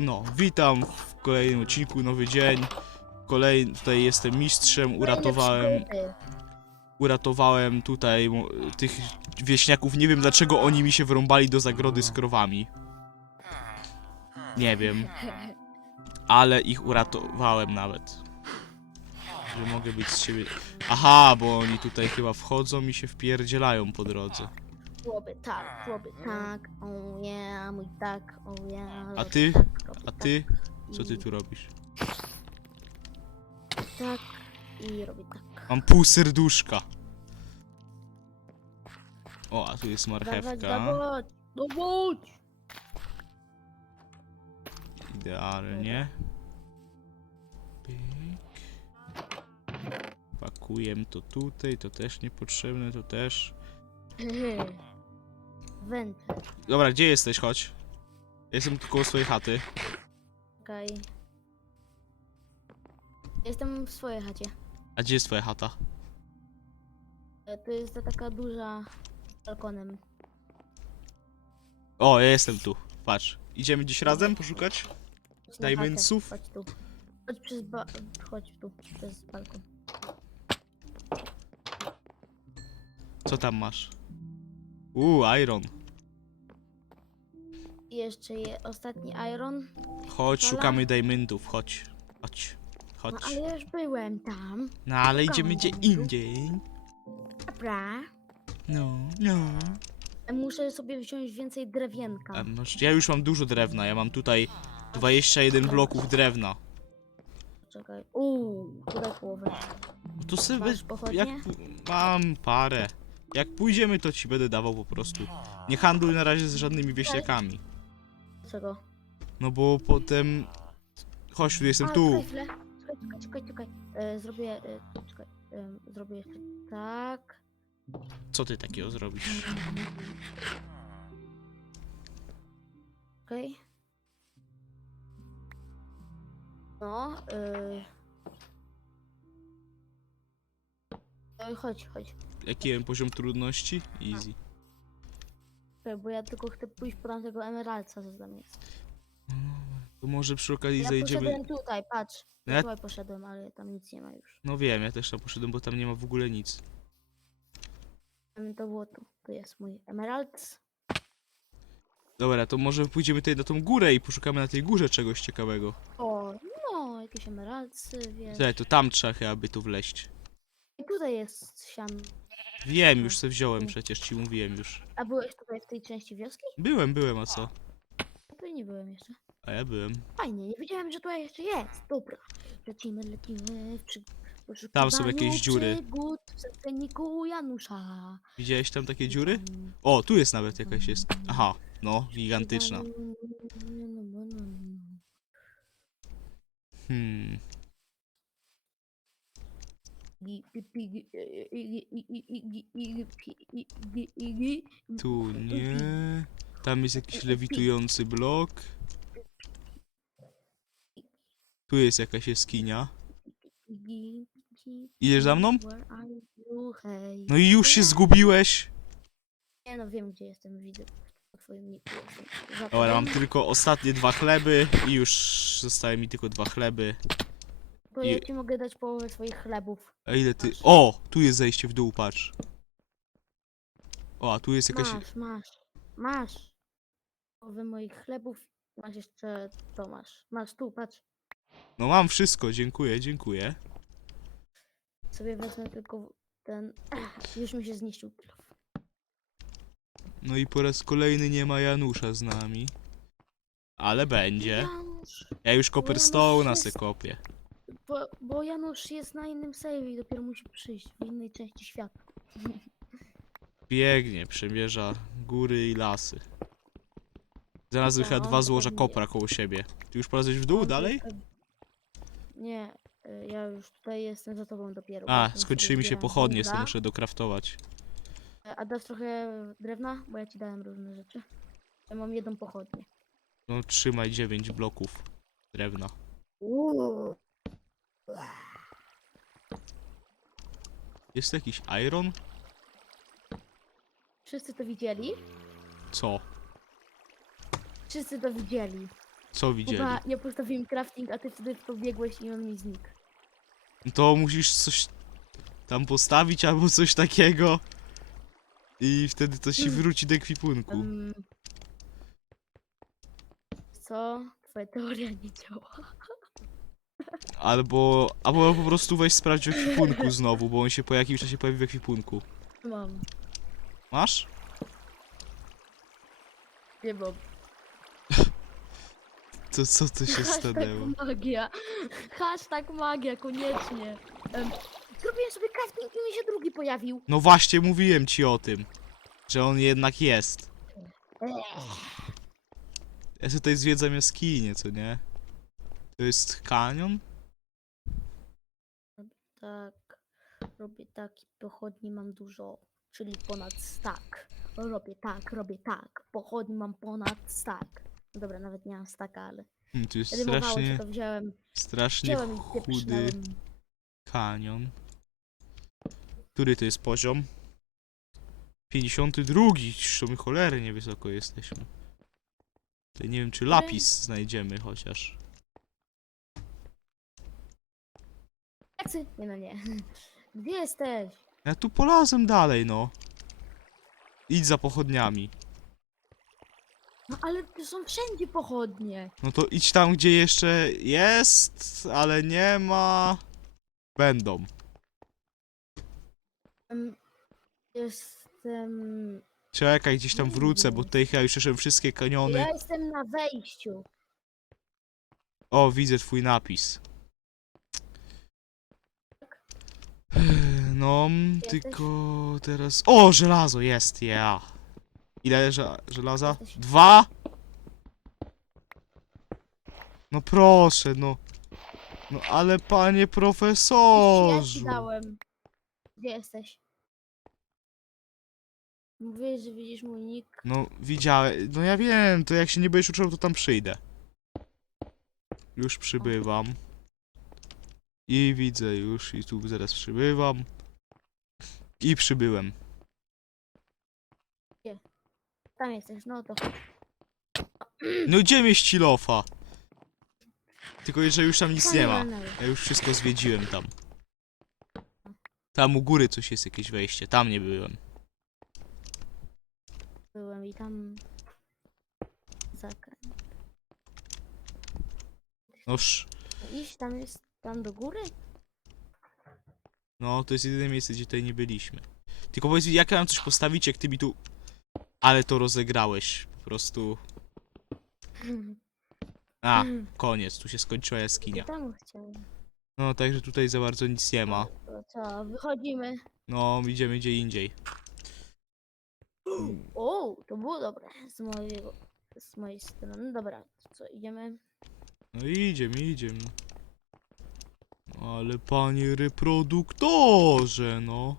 No, witam w kolejnym odcinku, nowy dzień. Kolejny, tutaj jestem mistrzem, uratowałem, uratowałem tutaj tych wieśniaków. Nie wiem dlaczego oni mi się wrąbali do zagrody z krowami. Nie wiem, ale ich uratowałem nawet. Że mogę być z siebie... Aha, bo oni tutaj chyba wchodzą i się wpierdzielają po drodze. Chłopy tak, chłopy tak, o yeah, mój tak, o yeah. A ty? Tak, robię A tak ty? Co ty tu robisz? Tak i robię tak. Mam pół serduszka. O, a tu jest Dawać, marchewka. dawać, dawać! Idealnie. Pyk. Pakuję to tutaj, to też niepotrzebne, to też. Dobra, gdzie jesteś? Chodź. Jestem tu koło swojej chaty. okej. Jestem w swojej chacie. A gdzie jest twoja chata? E, To jest ta taka duża z balkonem. O, ja jestem tu. Patrz. Idziemy dziś razem poszukać? Chodź na Diamondsów? chatę, Chodź tu. Chodź przez ba... Chodź tu, przez balkon. Co tam masz? Uuu, iron. I jeszcze je ostatni iron. Chodź, Dobra. szukamy diamondów. Chodź. Chodź. No Chodź. ale ja już byłem tam. No ale idziemy gdzie indziej. Dobra. No, no. Muszę sobie wziąć więcej drewienka. A masz, ja już mam dużo drewna, ja mam tutaj 21 bloków drewna. Czekaj. Uuu, tutaj połowę. No to sobie, Masz pochodnie? jak pu- mam parę. Jak pójdziemy, to ci będę dawał po prostu. Nie handluj na razie z żadnymi wieśniakami. Czego? No bo potem... Chodź, tu jestem A, tu. Czekaj, chwilę. Czekaj, czekaj, czekaj, czekaj. E, zrobię, e, czekaj. E, zrobię jeszcze tak. Co ty takiego zrobisz? Okej. No, e... e, Chodź, chodź. Jaki mam poziom trudności? Easy. Czekaj, bo ja tylko chcę pójść po tamtego emeralca, co tam jest. To może przy okazji Ja zajdziemy... poszedłem tutaj, patrz. No Ja tutaj poszedłem, ale tam nic nie ma już. No wiem, ja też tam poszedłem, bo tam nie ma w ogóle nic. Tam To było tu. To jest mój emerald. Dobra, to może pójdziemy tutaj na tą górę i poszukamy na tej górze czegoś ciekawego. O, no, jakieś emeraldsy, wiesz. Słuchaj, to tam trzeba chyba by tu wleść. I tutaj jest sian. Wiem, już se wziąłem przecież, ci mówiłem już. A byłeś tutaj w tej części wioski? Byłem, byłem, a co? Ja tutaj nie byłem jeszcze. A ja byłem. Fajnie, nie wiedziałem, że tutaj jeszcze jest. Dobra. Lecimy, lecimy w przy... Tam są jakieś dziury. Przygód w Janusza. Widziałeś tam takie dziury? O, tu jest nawet jakaś jest. Aha, no, gigantyczna. Hmm, tu nie. Tam jest jakiś lewitujący blok. Tu jest jakaś jaskinia. Idziesz za mną? No i już się zgubiłeś. Nie no, wiem gdzie jestem, widzę po twoim niku. jestem. Za Dobra, mam tylko ostatnie dwa chleby i już zostały mi tylko dwa chleby. Ja i- ci mogę dać połowę swoich chlebów. A ile ty... O! Tu jest zejście w dół, patrz. O, a tu jest jakaś... Masz, masz, masz. Połowę moich chlebów. Masz jeszcze to masz. Masz tu, patrz. No mam wszystko, dziękuję, dziękuję. Sobie wezmę tylko ten. Ach, już mi się zniszczył. No i po raz kolejny nie ma Janusza z nami. Ale będzie. Janusz, Ja już Copperstone'a se kopię. Bo, bo Janusz jest na innym save i dopiero musi przyjść w innej części świata. Biegnie, przemierza góry i lasy. Znalazłem Dobra, chyba dwa złoża kopra koło siebie. Ty już polazłeś w dół dalej? Nie, y, ja już tutaj jestem za tobą dopiero. A, sobie skończyły mi się zbieram pochodnie, co muszę dokraftować. A dasz trochę drewna? Bo ja ci dałem różne rzeczy. Ja mam jedną pochodnię. No trzymaj 9 bloków drewna. Uuu. Jest jakiś iron? Wszyscy to widzieli? Co? Wszyscy to widzieli. Co widzieli? Chyba ja postawiłem crafting, a ty wtedy w to biegłeś i on mi znikł. To musisz coś tam postawić albo coś takiego. I wtedy to ci wróci do ekwipunku. Em, co? Twoja teoria nie działa. Albo, albo po prostu weź sprawdź w ekwipunku znowu, bo on się po jakimś czasie pojawi w ekwipunku. Mam. Masz? Nie mam. To co to się stanęło? Hashtag magia. Hashtag magia, koniecznie. Um, zrobiłem sobie crafting i mi się drugi pojawił. No właśnie, mówiłem ci o tym. Że on jednak jest. Ja sobie tutaj zwiedzam jaskinię, co nie? To jest kanion? Tak. Robię tak i pochodni mam dużo, czyli ponad stack. Robię tak, robię tak. Pochodni mam ponad stack. No dobra, nawet nie mam stacka, ale Hmm, tu jest rymowało się, strasznie, to wziąłem. strasznie Wziąłem i chudy pieprznąłem. kanion. Który to jest poziom? 52, to my cholernie wysoko jesteśmy. Tutaj nie wiem, czy lapis znajdziemy chociaż. Nie no nie. Gdzie jesteś? Ja tu polazłem dalej, no. Idź za pochodniami. No ale tu są wszędzie pochodnie. No to idź tam, gdzie jeszcze jest, ale nie ma. Będą. Em, Jestem... Czekaj, gdzieś tam wrócę, bo tutaj chyba już przeszedłem wszystkie kaniony. Ja jestem na wejściu. O, widzę twój napis. No, Jesteś? tylko teraz... O, żelazo jest, ja. Ile ża żelaza? Dwa? No proszę, no. No ale panie Ja ci profesorzu. dałem. Gdzie jesteś? Mówiłeś, że widzisz mój nick. No widziałem, no ja wiem, to jak się nie będziesz uczył, to tam przyjdę. Już przybywam. I widzę już, i tu zaraz przybywam. I przybyłem. Tam jesteś, no to No gdzie mieści lofa? Tylko że już tam nic nie ma. Ja już wszystko zwiedziłem tam. Tam u góry coś jest, jakieś wejście. Tam nie byłem. Byłem i tam... Zakręt. Noż, Iść tam jest, tam do góry? no to jest jedyne miejsce, gdzie tutaj nie byliśmy. Tylko powiedz mi, jak ja mam coś postawić, jak ty mi tu... Ale to rozegrałeś. Po prostu... A, koniec, tu się skończyła jaskinia. Tam chciałem. No, także tutaj za bardzo nic nie ma. To co, wychodzimy. No, idziemy gdzie indziej. O, to było dobre z mojego, z mojej strony. Dobra, to co, idziemy? No idziemy, idziemy. Ale panie reproduktorze, no.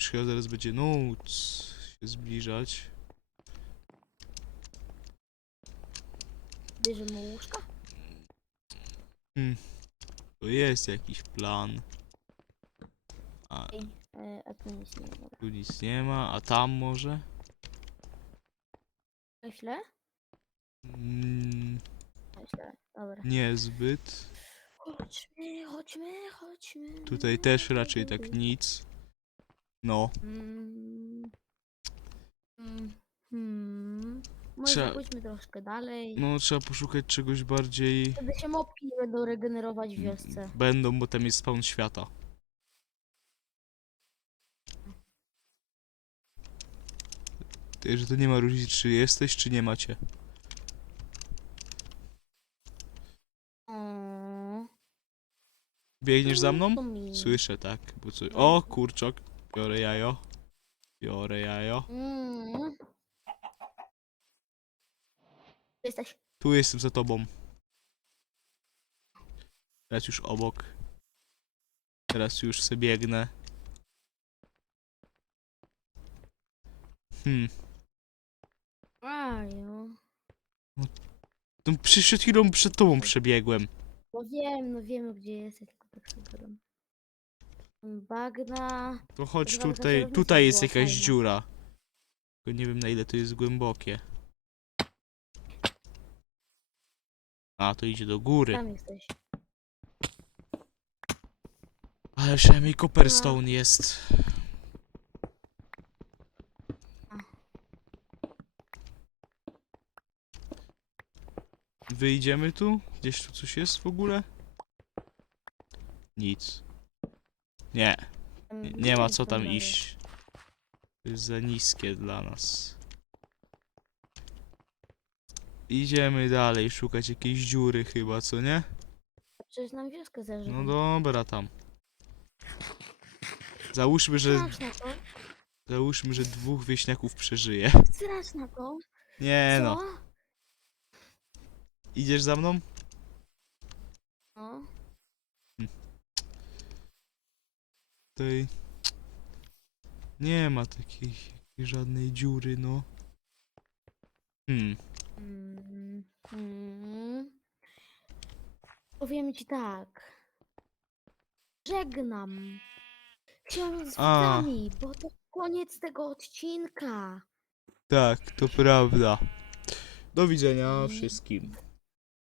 Już chyba zaraz będzie noc się zbliżać. Bierzemy łóżka? To jest jakiś plan. A Ej, e, a tu nic nie ma. Tu nic nie ma, a tam może? Źle? Mm, Źle, dobra. niezbyt. Chodźmy, chodźmy, chodźmy. Tutaj też raczej tak nic. No. Mm. Mm. Hmm. Może Trzeba- pójdźmy troszkę dalej. No, trzeba poszukać czegoś bardziej... Wtedy się mopki będą regenerować w wiosce. Będą, bo tam jest spawn świata. Ty, że to nie ma różnicy, czy jesteś, czy nie macie. Biegniesz za mną? Mi. Słyszę, tak. Bo co... O, kurczok. Biorę jajo. Biorę jajo. Mm. Jesteś. Tu jestem za tobą. Teraz już obok. Teraz już sobie biegnę. Hmm. To przecież przed chwilą przed tobą przebiegłem. No wiem, no wiemy gdzie jesteś, tak sobie gadam. Bagna. To chodź Chyba tutaj, tutaj jest jakaś dziura. Tylko nie wiem na ile to jest głębokie. A, to idzie do góry. Tam jesteś. Ale przynajmniej Copperstone jest. Wyjdziemy tu? Gdzieś tu coś jest w ogóle? Nic. Nie, nie, nie ma co tam iść. To jest za niskie dla nas. Idziemy dalej, szukać jakiejś dziury chyba, co nie? Przecież nam wioskę zażywa. No dobra, tam. Załóżmy, że, to? załóżmy, że dwóch wieśniaków przeżyje. Strasz na to? Nie Co? no. Idziesz za mną? No. Tutaj nie ma takiej żadnej dziury, no. Hmm. Mm, mm. Powiem ci tak. Żegnam się z A. widzami, bo to koniec tego odcinka. Tak, to prawda. Do widzenia Mm. wszystkim.